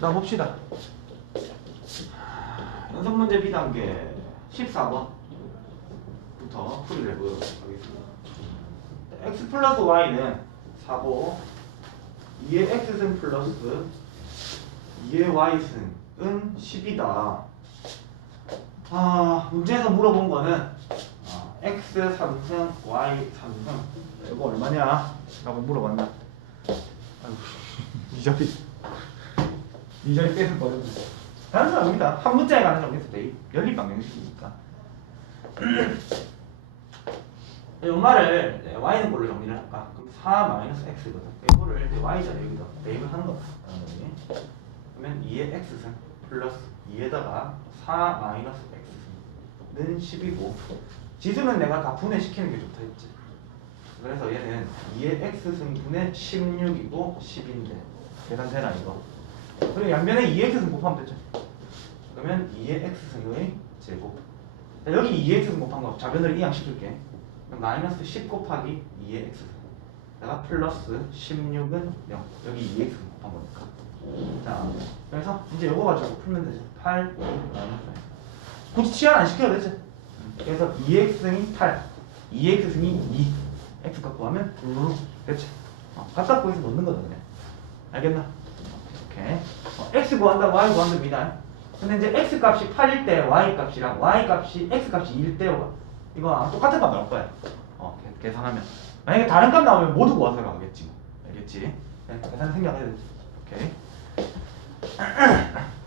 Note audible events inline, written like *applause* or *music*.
자 봅시다. 연속 문제 B단계 14번부터 풀이를 해보도록 하겠습니다. x 플러스 y는 4고 2의 x승 플러스 2의 y승은 10이다. 아 문제에서 물어본 거는 아, x 3승 y 3승 이거 얼마냐? 라고 물어봤나? 아이고 *laughs* 이 자리 이 자리 뺏을 거는 단순합니다. 한 문자에 가는 정도에서 돼 연립 방정식이니까. 이 말을 이제 y는 뭘로 정리를 할까? 그럼 4 마이너스 x거든. 이거를 이제 y 자리 여기다 대입을 하는 거다. 그러면 2의 x승 플러스 2에다가 4 마이너스 x승은 10이고 지수는 내가 다 분해시키는 게 좋다 했지. 그래서 얘는 2의 x승 분의 16이고 10인데 계산되나 이거? 그리고 양면에 2x승 곱하면 되죠. 그러면 2의 x승의 제곱. 자, 여기 2x승 곱한 거 이항시킬게. 그럼 마이너스 10 곱하기 2의 x승. 내가 플러스 16은 0. 여기 2x승 곱한 거니까. 자, 그래서 이제 요거 가지고 풀면 되지. 8 마이너스 굳이 치환 안 시켜도 되지. 그래서 2x승이 8, 2x승이 2. x 갖고 하면 우르르 됐지. 어, 갖다 구해서 넣는 거다 그냥. 알겠나? X 구한다, y 구한다 미다. 근데 이제 x 값이 8일 때 y 값이랑 y 값이 x 값이 2일 때 이거 똑같은 값 나올 거야. 어, 계- 계산하면. 만약에 다른 값 나오면 모두 구해서 가겠지. 뭐. 알겠지? 네, 계산 생략해야 되지. 오케이. *clears throat*